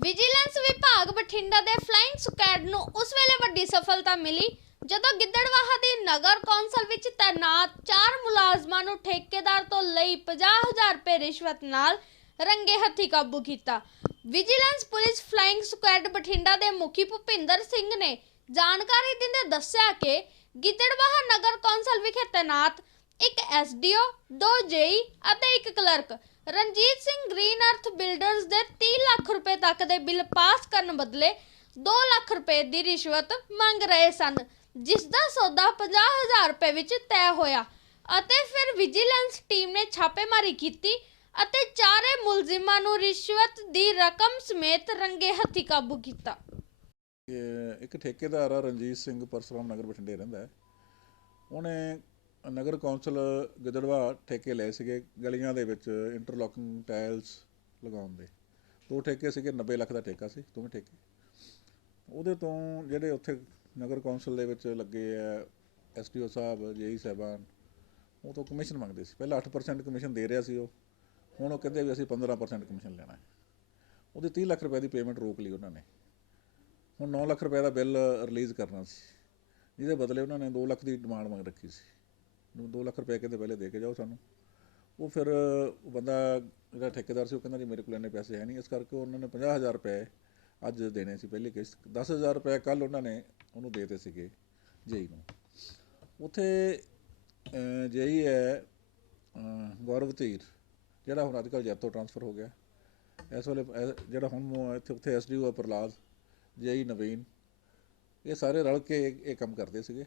ਬਠਿੰਡਾ ਦੇ flying squad ਨੂੰ ਉਸ ਵੇਲੇ ਵੱਡੀ ਸਫਲਤਾ ਮਿਲੀ, ਜਦੋਂ ਗਿੱਦੜਵਾਹਾ ਦੀ ਨਗਰ ਕੌਂਸਲ ਵਿੱਚ ਤਾਇਨਾਤ ਚਾਰ ਮੁਲਾਜ਼ਮਾਂ ਨੂੰ ਠੇਕੇਦਾਰ ਤੋਂ ਲਈ 50000 ਰੁਪਏ ਰਿਸ਼ਵਤ ਨਾਲ ਰੰਗੇ ਹੱਥੀ ਕਾਬੂ ਕੀਤਾ। Vigilance police flying squad Bathinda ਦੇ ਮੁਖੀ ਭੁਪਿੰਦਰ ਸਿੰਘ ਨੇ ਜਾਣਕਾਰੀ ਦਿੰਦੇ ਦੱਸਿਆ ਕਿ ਗਿੱਦੜਵਾਹਾ ਨਗਰ ਕੌਂਸਲ ਵਿਖੇ ਤਾਇਨਾਤ ਇੱਕ ਐਸਡੀਓ ਦੋ ਜੇਈ ਅਤੇ ਇੱਕ clerk Ranjit Singh green earth builders ਦੇ 30 ਲੱਖ ਰੁਪਏ ਤੱਕ ਦੇ ਬਿੱਲ ਪਾਸ ਕਰਨ ਬਦਲੇ 2 ਲੱਖ ਰੁਪਏ ਦੀ ਰਿਸ਼ਵਤ ਮੰਗ ਰਹੇ ਸਨ, ਜਿਸ ਦਾ ਸੌਦਾ 50000 ਰੁਪਏ ਵਿੱਚ ਤੈਅ ਹੋਇਆ ਅਤੇ ਫਿਰ ਵਿਜੀਲੈਂਸ ਟੀਮ ਨੇ ਛਾਪੇਮਾਰੀ ਕੀਤੀ ਅਤੇ ਚਾਰੇ ਮੁਲਜ਼ਮਾਂ ਨੂੰ ਰਿਸ਼ਵਤ ਦੀ ਰਕਮ ਸਮੇਤ ਰੰਗੇ ਹੱਥੀ ਕਾਬੂ ਕੀਤਾ। ਇੱਕ ਠੇਕੇਦਾਰ ਆ ਰਣਜੀਤ ਸਿੰਘ ਪਰਸਰਾਮ ਨਗਰ ਬਠਿੰਡੇ ਰਹਿੰਦਾ ਹੈ। ਉਹਨੇ ਨਗਰ ਕੌਂਸਲ ਗਿੱਦੜਵਾ ਠੇਕੇ ਲਏ ਸੀਗੇ ਗਲੀਆਂ ਦੇ ਵਿੱਚ ਇੰਟਰਲੋਕਿੰਗ ਟਾਇਲਸ ਲਗਾਉਣ ਦੇ। ਦੋ ਠੇਕੇ ਸੀਗੇ 90 ਲੱਖ ਦਾ ਠੇਕਾ ਸੀ, ਦੋਵੇਂ ਠੇਕੇ। ਉਹਦੇ ਤੋਂ ਜਿਹੜੇ ਉੱਥੇ ਨਗਰ ਕੌਂਸਲ ਦੇ ਵਿੱਚ ਲੱਗੇ ਆ ਐਸਡੀਓ ਸਾਹਿਬ, ਜੇਈ ਸਾਹਿਬਾਨ, ਉਹ ਤੋਂ ਕਮਿਸ਼ਨ ਮੰਗਦੇ ਸੀ। ਪਹਿਲਾਂ 8% ਕਮਿਸ਼ਨ ਦੇ ਰਿਹਾ ਸੀ ਉਹ। ਹੁਣ ਉਹ ਕਹਿੰਦੇ ਵੀ ਅਸੀਂ 15% ਕਮਿਸ਼ਨ ਲੈਣਾ ਹੈ। ਉਹਦੀ 30 ਲੱਖ ਰੁਪਏ ਦੀ ਪੇਮੈਂਟ ਰੋਕ ਲਈ ਉਹਨਾਂ ਨੇ। ਹੁਣ 9 ਲੱਖ ਰੁਪਏ ਦਾ ਬਿੱਲ ਰਿਲੀਜ਼ ਕਰਨਾ ਸੀ। ਜਿਹਦੇ ਬਦਲੇ ਉਹਨਾਂ ਨੇ 2 ਲੱਖ ਦੀ ਡਿਮਾਂਡ ਮੰਗ ਰੱਖੀ ਸੀ। ਨੂੰ 2 ਲੱਖ ਰੁਪਏ ਕਿਤੇ ਪਹਿਲੇ ਦੇ ਕੇ ਜਾਓ ਸਾਨੂੰ। ਉਹ ਫਿਰ ਉਹ ਬੰਦਾ ਜਿਹੜਾ ਠੇਕੇਦਾਰ ਸੀ ਉਹ ਕਹਿੰਦਾ ਜੀ ਮੇਰੇ ਕੋਲ ਇੰਨੇ ਪੈਸੇ ਹੈ ਨਹੀਂ, ਇਸ ਕਰਕੇ ਉਹਨਾਂ ਨੇ 50000 ਰੁਪਏ ਅੱਜ ਦੇਣੇ ਸੀ ਪਹਿਲੀ ਕਿਸ਼ਤ। 10000 ਰੁਪਏ ਕੱਲ ਉਹਨਾਂ ਨੇ ਉਹਨੂੰ ਦੇਤੇ ਸੀਗੇ ਜੇਈ ਨੂੰ। ਉਥੇ ਜੇਈ ਹੈ ਗੌਰਵ ਧੀਰ, ਜਿਹੜਾ ਹੁਣ ਅੱਜਕੱਲ ਜੈਤੋ ਟ੍ਰਾਂਸਫਰ ਹੋ ਗਿਆ। ਇਸ ਵੇਲੇ ਜਿਹੜਾ ਹੁਣ ਇੱਥੇ, ਉੱਥੇ ਐਸਡੀਓ ਆ ਪ੍ਰਲਾਦ ਜੇਈ ਨਵੀਨ। ਇਹ ਸਾਰੇ ਰਲ ਕੇ ਇਹ ਕੰਮ ਕਰਦੇ ਸੀਗੇ।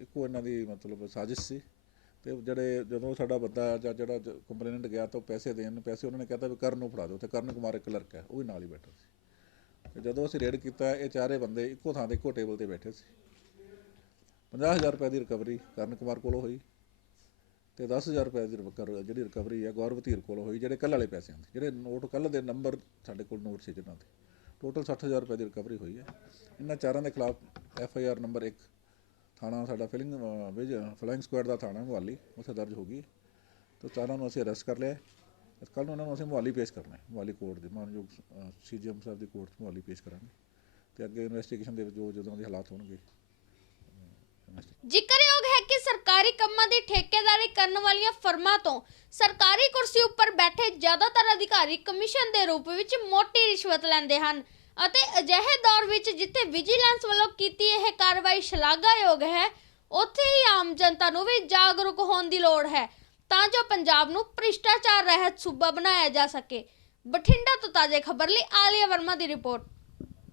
ਇੱਕੋ ਇਹਨਾਂ ਦੀ ਮਤਲਬ ਸਾਜ਼ਿਸ਼ ਸੀ। ਤੇ ਜਿਹੜੇ ਜਦੋਂ ਸਾਡਾ ਬੰਦਾ ਜਾਂ ਜਿਹੜਾ ਕੰਪਲੇਨੈਂਟ ਗਿਆ ਤਾਂ ਉਹ ਪੈਸੇ ਦੇਣ ਨੂੰ ਪੈਸੇ ਉਹਨਾਂ ਨੇ ਕਹਿਤਾ ਵੀ ਕਰਨ ਨੂੰ ਫੜਾ ਦਿਓ ਤੇ ਕਰਨ ਕੁਮਾਰ ਇੱਕ ਕਲਰਕ ਹੈ, ਉਹ ਵੀ ਨਾਲ ਹੀ ਬੈਠਾ ਸੀ। ਤੇ ਜਦੋਂ ਅਸੀਂ ਰੇਡ ਕੀਤਾ, ਇਹ ਚਾਰੇ ਬੰਦੇ ਇੱਕੋ ਥਾਂ ਤੇ ਇੱਕੋ ਟੇਬਲ ਤੇ ਬੈਠੇ ਸੀ। 50000 ਰੁਪਏ ਦੀ ਰਿਕਵਰੀ ਕਰਨ ਕੁਮਾਰ ਕੋਲੋਂ ਹੋਈ ਤੇ 10000 ਰੁਪਏ ਦੀ ਰਿਕਵਰ ਜਿਹੜੀ ਰਿਕਵਰੀ ਹੈ ਗੌਰਵ ਧੀਰ ਕੋਲੋਂ ਹੋਈ, ਜਿਹੜੇ ਕੱਲ੍ਹ ਵਾਲੇ ਪੈਸਿਆਂ ਦੀ, ਜਿਹੜੇ ਨੋਟ ਕੱਲ੍ਹ ਦੇ ਨੰਬਰ ਸਾਡੇ ਕੋਲ ਨੋਟ ਸੀ ਜਿਹਨਾਂ ਦੇ। ਟੋਟਲ 60000 ਰੁਪਏ ਦੀ ਰਿਕਵਰੀ ਹੋਈ ਹੈ। ਇਹਨਾਂ ਚਾਰਾਂ ਦੇ ਖਿਲਾਫ ਐਫ ਆਈ ਆਰ ਨੰਬਰ 1 ਥਾਣਾ ਸਾਡਾ ਫਿਲਿੰਗ ਵਿਜ ਫਲਾਈਂਗ ਸਕੁਐਡ ਦਾ ਥਾਣਾ ਮੁਹਾਲੀ, ਉੱਥੇ ਦਰਜ ਹੋ ਗਈ। ਤੇ ਚਾਰਾਂ ਨੂੰ ਅਸੀਂ ਅਰੈਸਟ ਕਰ ਲਿਆ। ਕੱਲ੍ਹ ਨੂੰ ਉਹਨਾਂ ਨੂੰ ਅਸੀਂ ਮੁਹਾਲੀ ਪੇਸ਼ ਕਰਨਾ ਹੈ, ਮੁਹਾਲੀ ਕੋਰਟ ਦੇ, ਮਾਨਯੋਗ ਸੀਜੀਐਮ ਸਾਹਿਬ ਦੀ ਕੋਰਟ ਮੁਹਾਲੀ ਪੇਸ਼ ਕਰਾਂਗੇ। ਤੇ ਅੱਗੇ ਇਨਵੈਸਟੀਗੇਸ਼ਨ ਦੇ ਵਿੱਚ ਜੋ ਜਦੋਂ ਦੇ ਹਾਲਾਤ ਹੋਣਗੇ ਜ਼ਿਕਰਯੋਗ ਹੈ ਕਿ ਸਰਕਾਰੀ ਕੰਮਾਂ ਦੀ ਠੇਕੇਦਾਰੀ ਕਰਨ ਵਾਲੀਆਂ ਫਰਮਾਂ ਤੋਂ ਸਰਕਾਰੀ ਕੁਰਸੀ ਉੱਪਰ ਬੈਠੇ ਜ਼ਿਆਦਾਤਰ ਅਧਿਕਾਰੀ ਕਮਿਸ਼ਨ ਦੇ ਰੂਪ ਵਿੱਚ ਮੋਟੀ ਰਿਸ਼ਵਤ ਲੈਂਦੇ ਹਨ। ਅਤੇ ਅਜਿਹੇ ਦੌਰ ਵਿੱਚ ਜਿੱਥੇ ਵਿਜੀਲੈਂਸ ਵੱਲੋਂ ਕੀਤੀ ਇਹ ਕਾਰਵਾਈ ਸ਼ਲਾਘਾਯੋਗ ਹੈ, ਉੱਥੇ ਹੀ ਆਮ ਜਨਤਾ ਨੂੰ ਵੀ ਜਾਗਰੂਕ ਹੋਣ ਦੀ ਲੋੜ ਹੈ, ਤਾਂ ਜੋ ਪੰਜਾਬ ਨੂੰ ਭ੍ਰਿਸ਼ਟਾਚਾਰ ਰਹਿਤ ਸੂਬਾ ਬਣਾਇਆ ਜਾ ਸਕੇ। ਬਠਿੰਡਾ ਤੋਂ ਤਾਜ਼ੇ ਖਬਰ ਲਈ ਆਲੀਆ ਵਰਮਾ ਦੀ ਰਿਪੋਰਟ।